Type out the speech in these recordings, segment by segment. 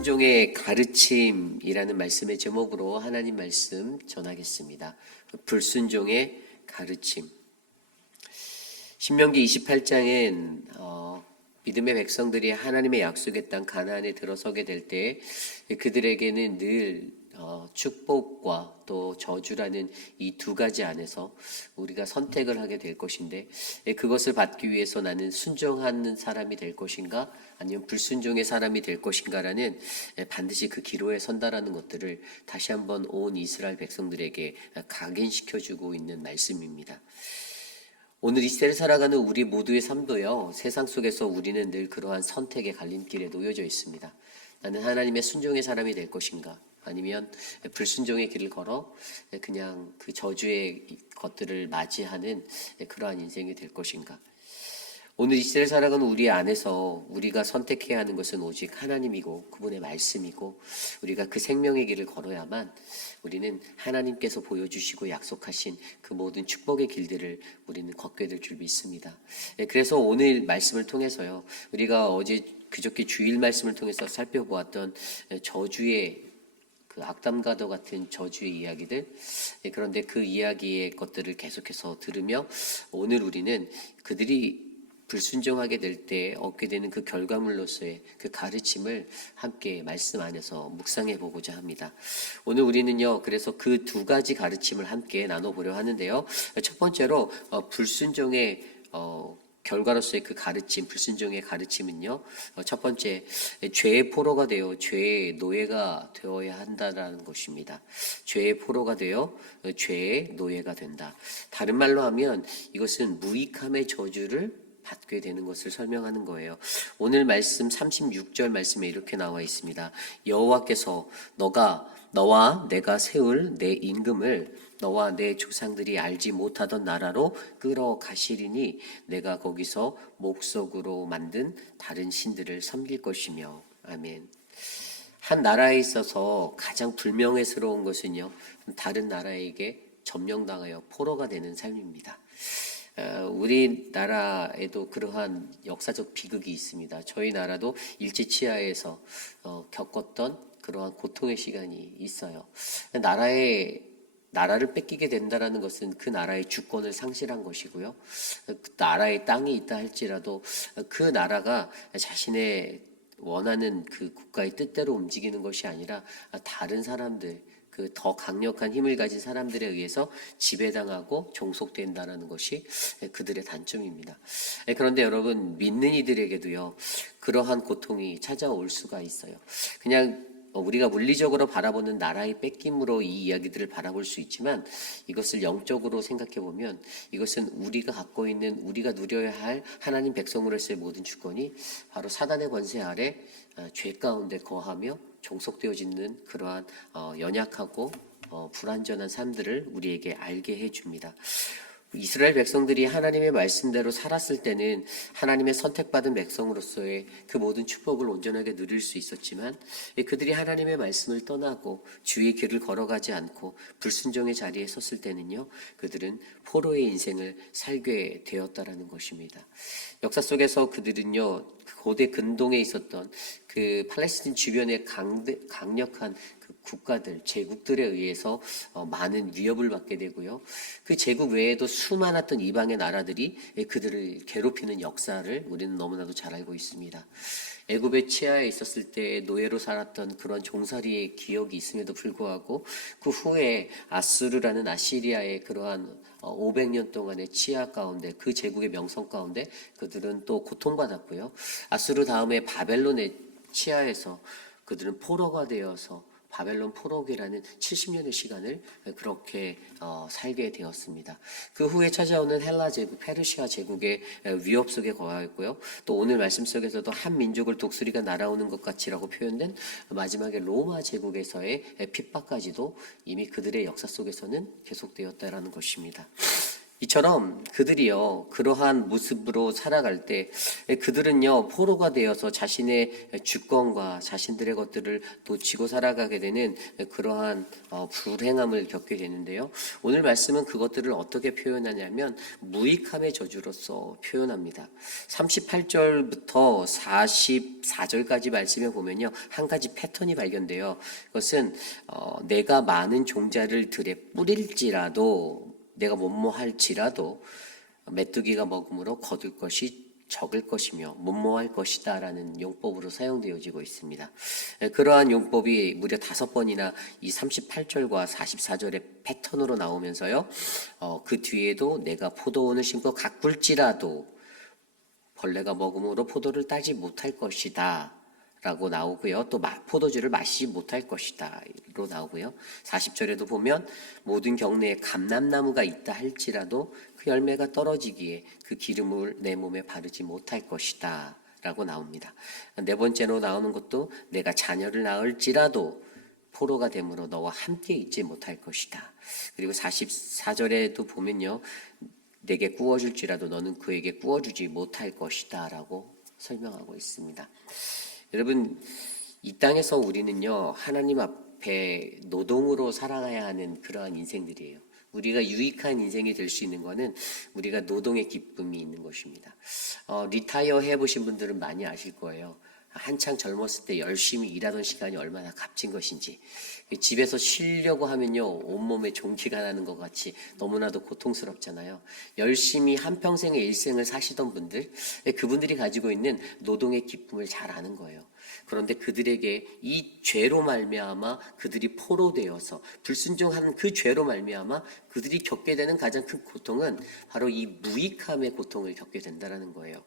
불순종의 가르침이라는 말씀의 제목으로 하나님 말씀 전하겠습니다. 불순종의 가르침. 신명기 28장엔 믿음의 백성들이 하나님의 약속의 땅 가나안에 들어서게 될 때 그들에게는 늘 축복과 또 저주라는 이 두 가지 안에서 우리가 선택을 하게 될 것인데, 그것을 받기 위해서 나는 순종하는 사람이 될 것인가 아니면 불순종의 사람이 될 것인가라는 반드시 그 기로에 선다라는 것들을 다시 한번 온 이스라엘 백성들에게 각인시켜주고 있는 말씀입니다. 오늘 이 시대를 살아가는 우리 모두의 삶도요, 세상 속에서 우리는 늘 그러한 선택의 갈림길에 놓여져 있습니다. 나는 하나님의 순종의 사람이 될 것인가, 아니면 불순종의 길을 걸어 그냥 그 저주의 것들을 맞이하는 그러한 인생이 될 것인가. 오늘 이 시대를 살아가는 우리 안에서 우리가 선택해야 하는 것은 오직 하나님이고 그분의 말씀이고, 우리가 그 생명의 길을 걸어야만 우리는 하나님께서 보여주시고 약속하신 그 모든 축복의 길들을 우리는 걷게 될 줄 믿습니다. 그래서 오늘 말씀을 통해서요, 우리가 그저께 주일 말씀을 통해서 살펴보았던 저주의 그 악담과도 같은 저주의 이야기들, 그런데 그 이야기의 것들을 계속해서 들으며 오늘 우리는 그들이 불순종하게 될 때 얻게 되는 그 결과물로서의 그 가르침을 함께 말씀 안에서 묵상해 보고자 합니다. 오늘 우리는요, 그래서 그 두 가지 가르침을 함께 나눠보려 하는데요. 첫 번째로 불순종의 결과로서의 그 가르침, 불순종의 가르침은요, 첫 번째, 죄의 포로가 되어 죄의 노예가 되어야 한다라는 것입니다. 죄의 포로가 되어 죄의 노예가 된다. 다른 말로 하면 이것은 무익함의 저주를 받게 되는 것을 설명하는 거예요. 오늘 말씀 36절 말씀에 이렇게 나와 있습니다. 여호와께서 너와 내가 세울 내 임금을 너와 내 조상들이 알지 못하던 나라로 끌어가시리니 내가 거기서 목석으로 만든 다른 신들을 섬길 것이며. 아멘. 한 나라에 있어서 가장 불명예스러운 것은요, 다른 나라에게 점령당하여 포로가 되는 삶입니다. 우리나라에도 그러한 역사적 비극이 있습니다. 저희 나라도 일제치하에서 겪었던 그러한 고통의 시간이 있어요. 나라를 뺏기게 된다라는 것은 그 나라의 주권을 상실한 것이고요. 그 나라의 땅이 있다 할지라도 그 나라가 자신의 원하는 그 국가의 뜻대로 움직이는 것이 아니라 다른 사람들, 그 더 강력한 힘을 가진 사람들에 의해서 지배당하고 종속된다는 것이 그들의 단점입니다. 그런데 여러분, 믿는 이들에게도요, 그러한 고통이 찾아올 수가 있어요. 그냥 우리가 물리적으로 바라보는 나라의 뺏김으로 이 이야기들을 바라볼 수 있지만, 이것을 영적으로 생각해 보면 이것은 우리가 갖고 있는, 우리가 누려야 할 하나님 백성으로서의 모든 주권이 바로 사단의 권세 아래 죄 가운데 거하며 종속되어지는 그러한 연약하고 불완전한 삶들을 우리에게 알게 해줍니다. 이스라엘 백성들이 하나님의 말씀대로 살았을 때는 하나님의 선택받은 백성으로서의 그 모든 축복을 온전하게 누릴 수 있었지만, 그들이 하나님의 말씀을 떠나고 주의 길을 걸어가지 않고 불순종의 자리에 섰을 때는요, 그들은 포로의 인생을 살게 되었다라는 것입니다. 역사 속에서 그들은요, 고대 근동에 있었던 그 팔레스틴 주변의 강력한 그 국가들, 제국들에 의해서 많은 위협을 받게 되고요. 그 제국 외에도 수많았던 이방의 나라들이 그들을 괴롭히는 역사를 우리는 너무나도 잘 알고 있습니다. 애굽의 치하에 있었을 때 노예로 살았던 그런 종살이의 기억이 있음에도 불구하고 그 후에 아수르라는 아시리아의 그러한 500년 동안의 치하 가운데, 그 제국의 명성 가운데 그들은 또 고통받았고요. 아수르 다음에 바벨론의 치하에서 그들은 포로가 되어서 바벨론 포로기라는 70년의 시간을 그렇게 살게 되었습니다. 그 후에 찾아오는 헬라 제국, 페르시아 제국의 위협 속에 거하였고요. 또 오늘 말씀 속에서도 한 민족을 독수리가 날아오는 것 같이라고 표현된 마지막에 로마 제국에서의 핍박까지도 이미 그들의 역사 속에서는 계속되었다라는 것입니다. 이처럼 그들이요, 그러한 모습으로 살아갈 때 그들은요, 포로가 되어서 자신의 주권과 자신들의 것들을 놓치고 살아가게 되는 그러한 불행함을 겪게 되는데요. 오늘 말씀은 그것들을 어떻게 표현하냐면 무익함의 저주로서 표현합니다. 38절부터 44절까지 말씀에 보면요, 한 가지 패턴이 발견돼요. 그것은 내가 많은 종자를 들에 뿌릴지라도, 내가 뭐뭐할지라도 메뚜기가 먹음으로 거둘 것이 적을 것이며 뭐뭐할 것이다 라는 용법으로 사용되어지고 있습니다. 그러한 용법이 무려 5번이나 이 38절과 44절의 패턴으로 나오면서요, 그 뒤에도 내가 포도원을 심고 가꿀지라도 벌레가 먹음으로 포도를 따지 못할 것이다 라고 나오고요. 또 포도주를 마시지 못할 것이다 로 나오고요. 40절에도 보면 모든 경내에 감람나무가 있다 할지라도 그 열매가 떨어지기에 그 기름을 내 몸에 바르지 못할 것이다 라고 나옵니다. 4번째로 나오는 것도 내가 자녀를 낳을지라도 포로가 되므로 너와 함께 있지 못할 것이다. 그리고 44절에도 보면요, 내게 구워줄지라도 너는 그에게 구워주지 못할 것이다 라고 설명하고 있습니다. 여러분, 이 땅에서 우리는요, 하나님 앞에 노동으로 살아가야 하는 그러한 인생들이에요. 우리가 유익한 인생이 될 수 있는 것은 우리가 노동의 기쁨이 있는 것입니다. 리타이어 해보신 분들은 많이 아실 거예요. 한창 젊었을 때 열심히 일하던 시간이 얼마나 값진 것인지. 집에서 쉬려고 하면요, 온몸에 종기가 나는 것 같이 너무나도 고통스럽잖아요. 열심히 한평생의 일생을 사시던 분들, 그분들이 가지고 있는 노동의 기쁨을 잘 아는 거예요. 그런데 그들에게 이 죄로 말미암아 그들이 포로되어서 불순종하는 그 죄로 말미암아 그들이 겪게 되는 가장 큰 고통은 바로 이 무익함의 고통을 겪게 된다는 거예요.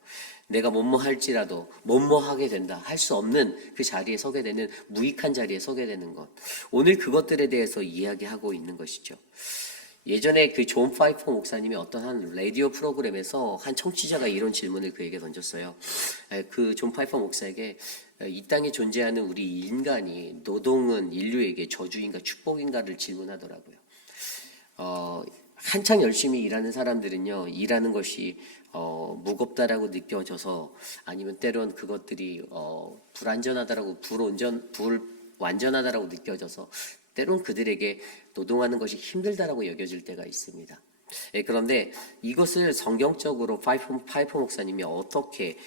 내가 뭐뭐 할지라도 뭐뭐 하게 된다, 할 수 없는 그 자리에 서게 되는, 무익한 자리에 서게 되는 것, 오늘 그것들에 대해서 이야기하고 있는 것이죠. 예전에 그 존 파이퍼 목사님이 어떤 한 라디오 프로그램에서 한 청취자가 이런 질문을 그에게 던졌어요. 그 존 파이퍼 목사에게 이 땅에 존재하는 우리 인간이 노동은 인류에게 저주인가 축복인가를 질문하더라고요. 한창 열심히 일하는 사람들은요, 일하는 것이 무겁다라고 느껴져서, 아니면 때론 그것들이 불완전하다라고, 불완전하다라고 느껴져서 때론 그들에게 노동하는 것이 힘들다라고 여겨질 때가 있습니다. 그런데 이것을 성경적으로 파이퍼 목사님이 어떻게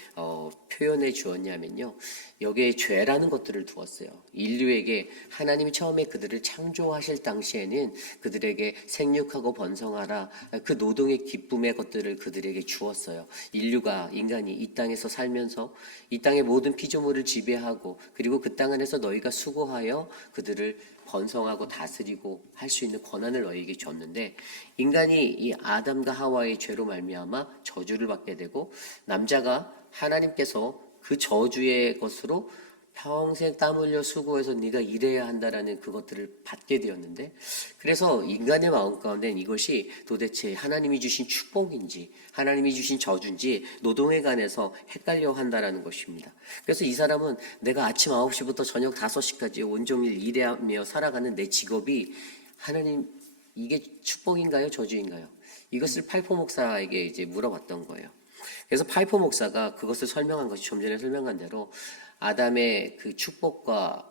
표현해 주었냐면요, 여기에 죄라는 것들을 두었어요. 인류에게 하나님이 처음에 그들을 창조하실 당시에는 그들에게 생육하고 번성하라, 그 노동의 기쁨의 것들을 그들에게 주었어요. 인간이 이 땅에서 살면서 이 땅의 모든 피조물을 지배하고, 그리고 그 땅 안에서 너희가 수고하여 그들을 번성하고 다스리고 할 수 있는 권한을 너희에게 줬는데, 인간이 이 아담과 하와의 죄로 말미암아 저주를 받게 되고, 남자가 하나님께서 그 저주의 것으로 평생 땀 흘려 수고해서 네가 일해야 한다라는 그것들을 받게 되었는데, 그래서 인간의 마음 가운데는 이것이 도대체 하나님이 주신 축복인지 하나님이 주신 저주인지 노동에 관해서 헷갈려 한다라는 것입니다. 그래서 이 사람은 내가 아침 9시부터 저녁 5시까지 온종일 일하며 살아가는 내 직업이 하나님, 이게 축복인가요, 저주인가요? 이것을 파이퍼 목사에게 이제 물어봤던 거예요. 그래서 파이퍼 목사가 그것을 설명한 것이 좀 전에 설명한 대로 아담의 그 축복과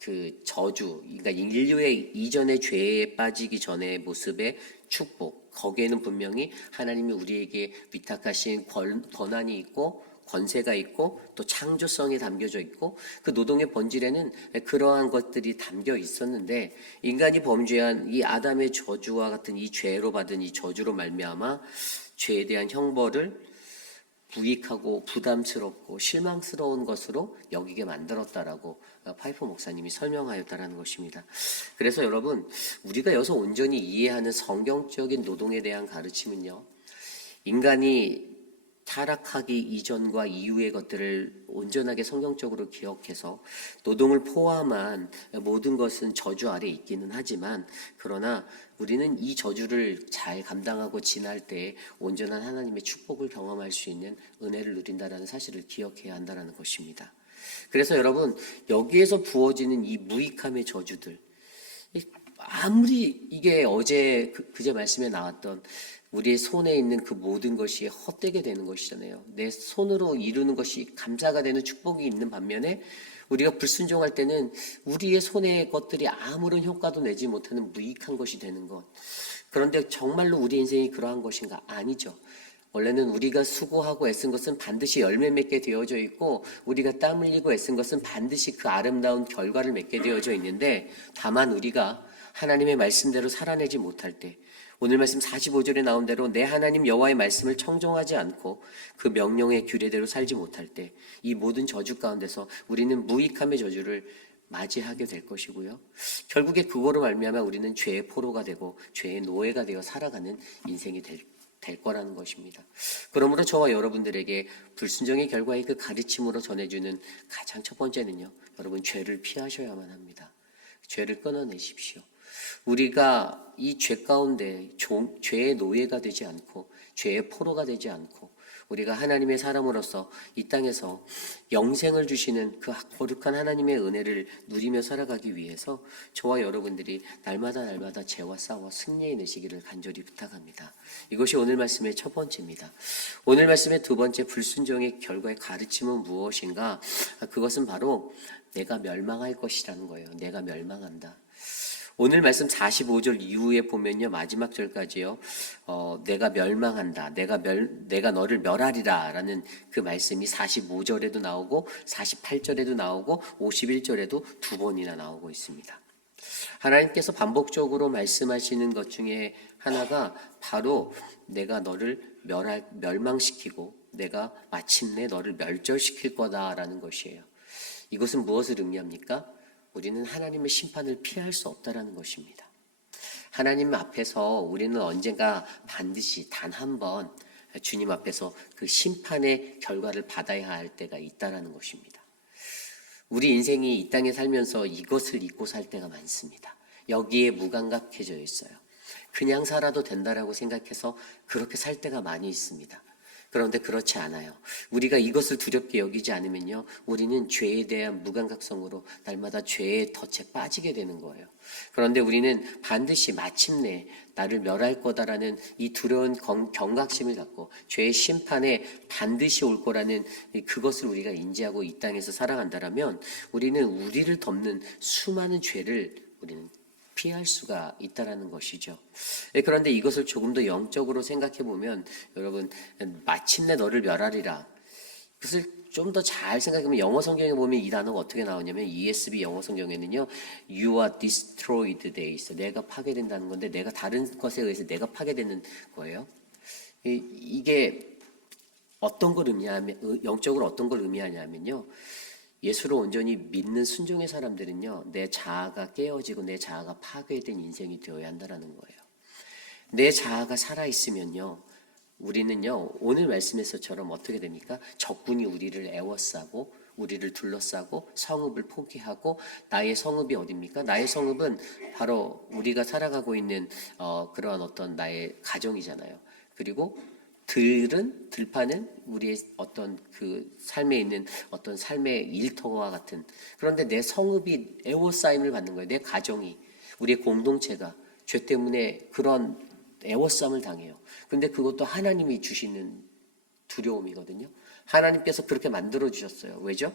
그 저주, 그러니까 인류의 이전의 죄에 빠지기 전의 모습의 축복, 거기에는 분명히 하나님이 우리에게 위탁하신 권한이 있고 권세가 있고 또 창조성이 담겨져 있고, 그 노동의 본질에는 그러한 것들이 담겨 있었는데, 인간이 범죄한 이 아담의 저주와 같은 이 죄로 받은 이 저주로 말미암아 죄에 대한 형벌을 부익하고 부담스럽고 실망스러운 것으로 여기게 만들었다라고 파이퍼 목사님이 설명하였다라는 것입니다. 그래서 여러분, 우리가 여기서 온전히 이해하는 성경적인 노동에 대한 가르침은요, 인간이 타락하기 이전과 이후의 것들을 온전하게 성경적으로 기억해서 노동을 포함한 모든 것은 저주 아래 있기는 하지만, 그러나 우리는 이 저주를 잘 감당하고 지날 때 온전한 하나님의 축복을 경험할 수 있는 은혜를 누린다는 사실을 기억해야 한다는 것입니다. 그래서 여러분, 여기에서 부어지는 이 무익함의 저주들, 아무리 이게 어제 그제 말씀에 나왔던 우리의 손에 있는 그 모든 것이 헛되게 되는 것이잖아요. 내 손으로 이루는 것이 감사가 되는 축복이 있는 반면에 우리가 불순종할 때는 우리의 손의 것들이 아무런 효과도 내지 못하는 무익한 것이 되는 것. 그런데 정말로 우리 인생이 그러한 것인가? 아니죠. 원래는 우리가 수고하고 애쓴 것은 반드시 열매 맺게 되어져 있고, 우리가 땀 흘리고 애쓴 것은 반드시 그 아름다운 결과를 맺게 되어져 있는데, 다만 우리가 하나님의 말씀대로 살아내지 못할 때, 오늘 말씀 45절에 나온 대로 내 하나님 여호와의 말씀을 청종하지 않고 그 명령의 규례대로 살지 못할 때, 이 모든 저주 가운데서 우리는 무익함의 저주를 맞이하게 될 것이고요. 결국에 그거로 말미암아 우리는 죄의 포로가 되고 죄의 노예가 되어 살아가는 인생이 될 거라는 것입니다. 그러므로 저와 여러분들에게 불순종의 결과의 그 가르침으로 전해주는 가장 첫 번째는요, 여러분, 죄를 피하셔야만 합니다. 죄를 끊어내십시오. 우리가 이 죄 가운데 죄의 노예가 되지 않고 죄의 포로가 되지 않고 우리가 하나님의 사람으로서 이 땅에서 영생을 주시는 그 거룩한 하나님의 은혜를 누리며 살아가기 위해서 저와 여러분들이 날마다 죄와 싸워 승리해내시기를 간절히 부탁합니다. 이것이 오늘 말씀의 첫 번째입니다. 오늘 말씀의 두 번째, 불순종의 결과의 가르침은 무엇인가? 그것은 바로 내가 멸망할 것이라는 거예요. 내가 멸망한다. 오늘 말씀 45절 이후에 보면요, 마지막 절까지요, 내가 멸망한다, 내가 너를 멸하리라 라는 그 말씀이 45절에도 나오고 48절에도 나오고 51절에도 두 번이나 나오고 있습니다. 하나님께서 반복적으로 말씀하시는 것 중에 하나가 바로 내가 너를 멸망시키고 내가 마침내 너를 멸절시킬 거다라는 것이에요. 이것은 무엇을 의미합니까? 우리는 하나님의 심판을 피할 수 없다라는 것입니다. 하나님 앞에서 우리는 언젠가 반드시 단 한 번 주님 앞에서 그 심판의 결과를 받아야 할 때가 있다라는 것입니다. 우리 인생이 이 땅에 살면서 이것을 잊고 살 때가 많습니다. 여기에 무감각해져 있어요. 그냥 살아도 된다라고 생각해서 그렇게 살 때가 많이 있습니다. 그런데 그렇지 않아요. 우리가 이것을 두렵게 여기지 않으면요, 우리는 죄에 대한 무감각성으로 날마다 죄의 덫에 빠지게 되는 거예요. 그런데 우리는 반드시 마침내 나를 멸할 거다라는 이 두려운 경각심을 갖고 죄의 심판에 반드시 올 거라는 그것을 우리가 인지하고 이 땅에서 살아간다라면 우리는 우리를 덮는 수많은 죄를 우리는 피할 수가 있다라는 것이죠. 그런데 이것을 조금 더 영적으로 생각해 보면, 여러분, 마침내 너를 멸하리라. 그것을 좀 더 잘 생각하면 영어 성경에 보면 이 단어가 어떻게 나오냐면, ESV 영어 성경에는요, You are destroyed 돼 있어. 내가 파괴된다는 건데, 내가 다른 것에 의해서 내가 파괴되는 거예요. 이게 어떤 걸 의미하면, 영적으로 어떤 걸 의미하냐면요, 예수를 온전히 믿는 순종의 사람들은요, 내 자아가 깨어지고 내 자아가 파괴된 인생이 되어야 한다는 거예요. 내 자아가 살아있으면요, 우리는요, 오늘 말씀에서처럼 어떻게 됩니까? 적군이 우리를 애워싸고 우리를 둘러싸고 성읍을 포기하고, 나의 성읍이 어딥니까? 나의 성읍은 바로 우리가 살아가고 있는 그러한 어떤 나의 가정이잖아요. 그리고 들판은 우리의 어떤 그 삶에 있는 어떤 삶의 일터와 같은, 그런데 내 성읍이 애워싸임을 받는 거예요. 내 가정이, 우리의 공동체가 죄 때문에 그런 애워싸임을 당해요. 근데 그것도 하나님이 주시는 두려움이거든요. 하나님께서 그렇게 만들어 주셨어요. 왜죠?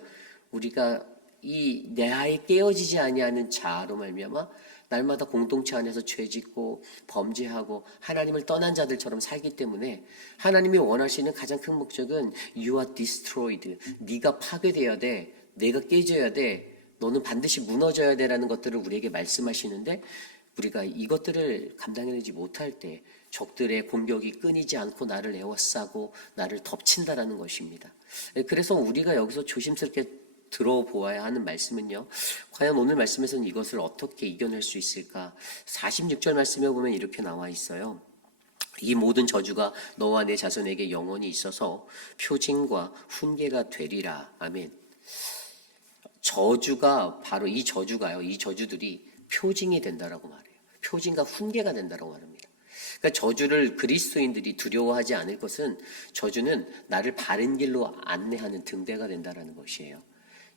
우리가 이 내 아이 깨어지지 아니하는 자아로 말미암아 날마다 공동체 안에서 죄짓고 범죄하고 하나님을 떠난 자들처럼 살기 때문에, 하나님이 원하시는 가장 큰 목적은 You are destroyed. 네가 파괴되어야 돼. 내가 깨져야 돼. 너는 반드시 무너져야 돼라는 것들을 우리에게 말씀하시는데, 우리가 이것들을 감당해내지 못할 때 적들의 공격이 끊이지 않고 나를 에워싸고 나를 덮친다라는 것입니다. 그래서 우리가 여기서 조심스럽게 들어보아야 하는 말씀은요, 과연 오늘 말씀에서는 이것을 어떻게 이겨낼 수 있을까? 46절 말씀에 보면 이렇게 나와 있어요. 이 모든 저주가 너와 내 자손에게 영원히 있어서 표징과 훈계가 되리라. 아멘. 저주가 바로 이 저주들이 표징이 된다라고 말해요. 표징과 훈계가 된다라고 말합니다. 그러니까 저주를 그리스도인들이 두려워하지 않을 것은, 저주는 나를 바른 길로 안내하는 등대가 된다라는 것이에요.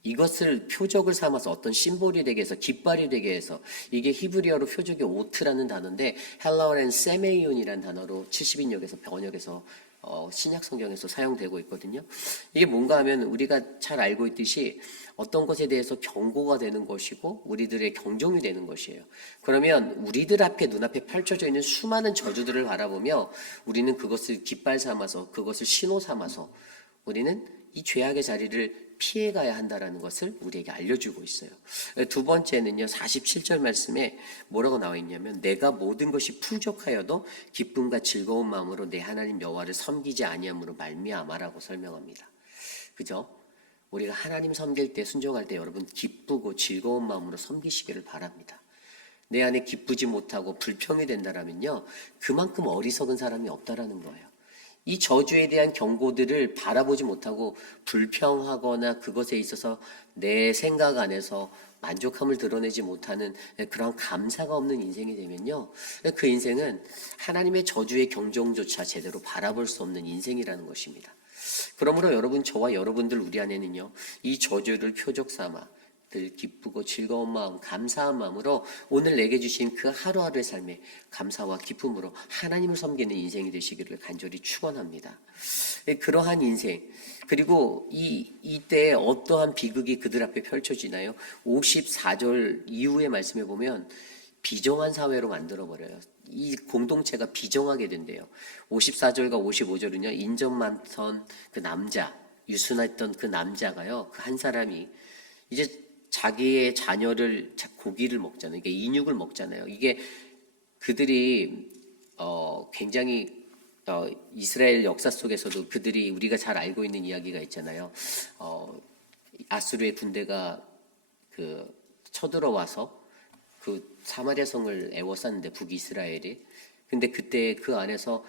이것을 표적을 삼아서 어떤 심볼이 되게 해서 깃발이 되게 해서 이게 히브리어로 표적이 오트라는 단어인데 헬라어는 세메이온이라는 단어로 70인역에서 번역해서 신약 성경에서 사용되고 있거든요. 이게 뭔가 하면 우리가 잘 알고 있듯이 어떤 것에 대해서 경고가 되는 것이고 우리들의 경종이 되는 것이에요. 그러면 우리들 앞에 눈앞에 펼쳐져 있는 수많은 저주들을 바라보며 우리는 그것을 깃발 삼아서 그것을 신호 삼아서 우리는 이 죄악의 자리를 피해가야 한다라는 것을 우리에게 알려주고 있어요. 두 번째는요, 47절 말씀에 뭐라고 나와 있냐면 내가 모든 것이 풍족하여도 기쁨과 즐거운 마음으로 내 하나님 여호와를 섬기지 아니함으로 말미암아라고 설명합니다. 그죠? 우리가 하나님 섬길 때 순종할 때 여러분 기쁘고 즐거운 마음으로 섬기시기를 바랍니다. 내 안에 기쁘지 못하고 불평이 된다라면요, 그만큼 어리석은 사람이 없다라는 거예요. 이 저주에 대한 경고들을 바라보지 못하고 불평하거나 그것에 있어서 내 생각 안에서 만족함을 드러내지 못하는 그런 감사가 없는 인생이 되면요, 그 인생은 하나님의 저주의 경종조차 제대로 바라볼 수 없는 인생이라는 것입니다. 그러므로 여러분, 저와 여러분들 우리 안에는요, 이 저주를 표적 삼아 늘 기쁘고 즐거운 마음, 감사한 마음으로 오늘 내게 주신 그 하루하루의 삶에 감사와 기쁨으로 하나님을 섬기는 인생이 되시기를 간절히 축원합니다. 그러한 인생, 그리고 이때 어떠한 비극이 그들 앞에 펼쳐지나요? 54절 이후의 말씀에 보면 비정한 사회로 만들어버려요. 이 공동체가 비정하게 된대요. 54절과 55절은요, 인정 많던 그 남자, 유순했던 그 남자가요, 그 한 사람이 이제 자기의 자녀를 고기를 먹잖아요. 이게 인육을 먹잖아요. 이게 그들이 굉장히 이스라엘 역사 속에서도 그들이 우리가 잘 알고 있는 이야기가 있잖아요. 아수르의 군대가 그 쳐들어와서 그 사마리아 성을 에워쌌는데 북이스라엘이. 근데 그때 그 안에서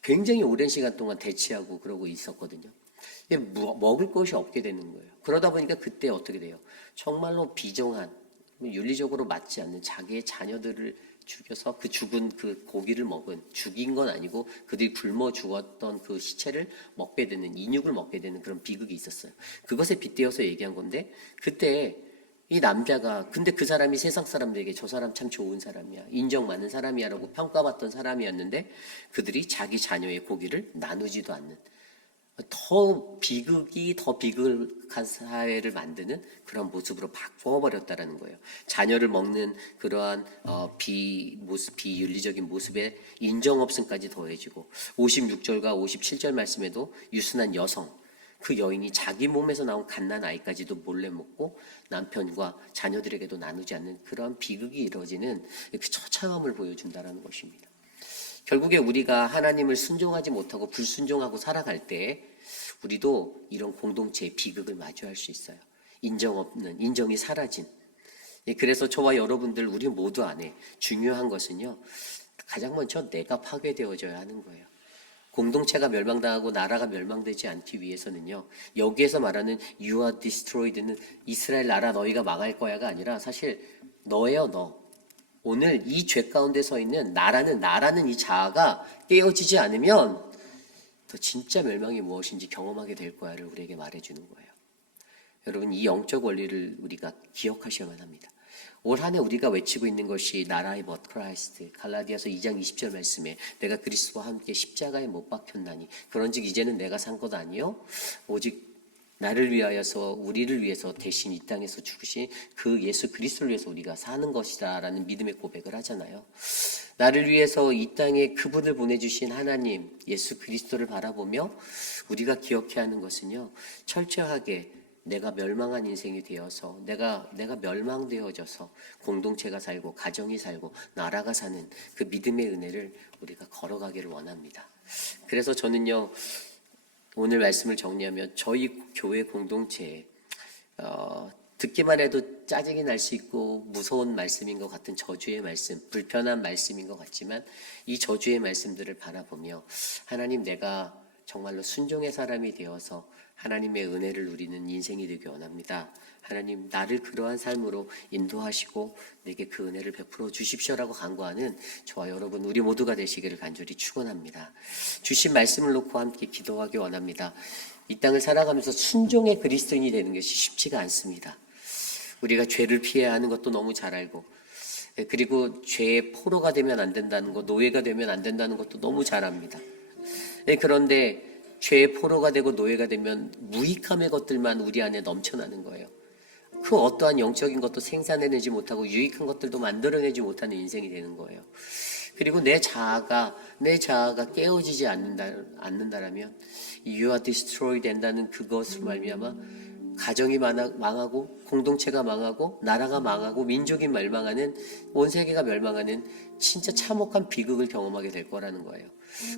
굉장히 오랜 시간 동안 대치하고 그러고 있었거든요. 먹을 것이 없게 되는 거예요. 그러다 보니까 그때 어떻게 돼요? 정말로 비정한, 윤리적으로 맞지 않는 자기의 자녀들을 죽여서 그 죽은 그 고기를 죽인 건 아니고 그들이 굶어 죽었던 그 시체를 먹게 되는, 인육을 먹게 되는 그런 비극이 있었어요. 그것에 빗대어서 얘기한 건데, 그때 이 남자가, 근데 그 사람이 세상 사람들에게 저 사람 참 좋은 사람이야, 인정 많은 사람이야 라고 평가받던 사람이었는데 그들이 자기 자녀의 고기를 나누지도 않는, 더 비극한 사회를 만드는 그런 모습으로 바꿔버렸다라는 거예요. 자녀를 먹는 그러한 비윤리적인 모습에 인정 없음까지 더해지고 56절과 57절 말씀에도 유순한 여성, 그 여인이 자기 몸에서 나온 갓난 아이까지도 몰래 먹고 남편과 자녀들에게도 나누지 않는 그러한 비극이 이루어지는 그 처참함을 보여준다는 것입니다. 결국에 우리가 하나님을 순종하지 못하고 불순종하고 살아갈 때 우리도 이런 공동체의 비극을 마주할 수 있어요. 인정 없는, 인정이 사라진. 그래서 저와 여러분들 우리 모두 안에 중요한 것은요, 가장 먼저 내가 파괴되어져야 하는 거예요. 공동체가 멸망당하고 나라가 멸망되지 않기 위해서는요, 여기에서 말하는 You are destroyed는 이스라엘 나라 너희가 망할 거야가 아니라 사실 너예요, 너. 오늘 이 죄 가운데 서 있는 나라는 이 자아가 깨어지지 않으면 더 진짜 멸망이 무엇인지 경험하게 될 거야를 우리에게 말해주는 거예요. 여러분, 이 영적 원리를 우리가 기억하셔야만 합니다. 올 한 해 우리가 외치고 있는 것이 나라의 벗 크라이스트, 갈라디아서 2장 20절 말씀에 내가 그리스도와 함께 십자가에 못 박혔나니 그런즉 이제는 내가 산 것 아니요 오직 나를 위하여서 우리를 위해서 대신 이 땅에서 죽으신 그 예수 그리스도를 위해서 우리가 사는 것이다 라는 믿음의 고백을 하잖아요. 나를 위해서 이 땅에 그분을 보내주신 하나님 예수 그리스도를 바라보며 우리가 기억해야 하는 것은요, 철저하게 내가 멸망한 인생이 되어서 내가 멸망되어져서 공동체가 살고 가정이 살고 나라가 사는 그 믿음의 은혜를 우리가 걸어가기를 원합니다. 그래서 저는요, 오늘 말씀을 정리하면 저희 교회 공동체에 듣기만 해도 짜증이 날 수 있고 무서운 말씀인 것 같은 저주의 말씀, 불편한 말씀인 것 같지만 이 저주의 말씀들을 바라보며 하나님, 내가 정말로 순종의 사람이 되어서 하나님의 은혜를 누리는 인생이 되기 원합니다. 하나님, 나를 그러한 삶으로 인도하시고 내게 그 은혜를 베풀어 주십시오라고 간구하는 저와 여러분 우리 모두가 되시기를 간절히 축원합니다. 주신 말씀을 놓고 함께 기도하기 원합니다. 이 땅을 살아가면서 순종의 그리스도인이 되는 것이 쉽지가 않습니다. 우리가 죄를 피해야 하는 것도 너무 잘 알고, 그리고 죄의 포로가 되면 안 된다는 것, 노예가 되면 안 된다는 것도 너무 잘 압니다. 그런데 죄의 포로가 되고 노예가 되면 무익함의 것들만 우리 안에 넘쳐나는 거예요. 그 어떠한 영적인 것도 생산해내지 못하고 유익한 것들도 만들어내지 못하는 인생이 되는 거예요. 그리고 내 자아가 깨어지지 않는다라면 you are destroyed 된다는 그것을 말미암아 가정이 망하고 공동체가 망하고 나라가 망하고 민족이 멸망하는, 온 세계가 멸망하는 진짜 참혹한 비극을 경험하게 될 거라는 거예요.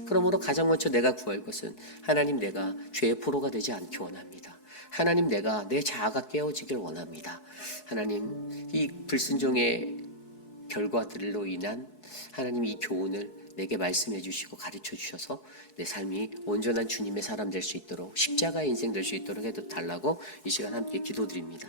그러므로 가장 먼저 내가 구할 것은 하나님, 내가 죄의 포로가 되지 않기 원합니다. 하나님, 내가 내 자아가 깨어지길 원합니다. 하나님, 이 불순종의 결과들로 인한 하나님 이 교훈을 내게 말씀해 주시고 가르쳐 주셔서 내 삶이 온전한 주님의 사람 될 수 있도록, 십자가의 인생 될 수 있도록 해도 달라고 이 시간 함께 기도드립니다.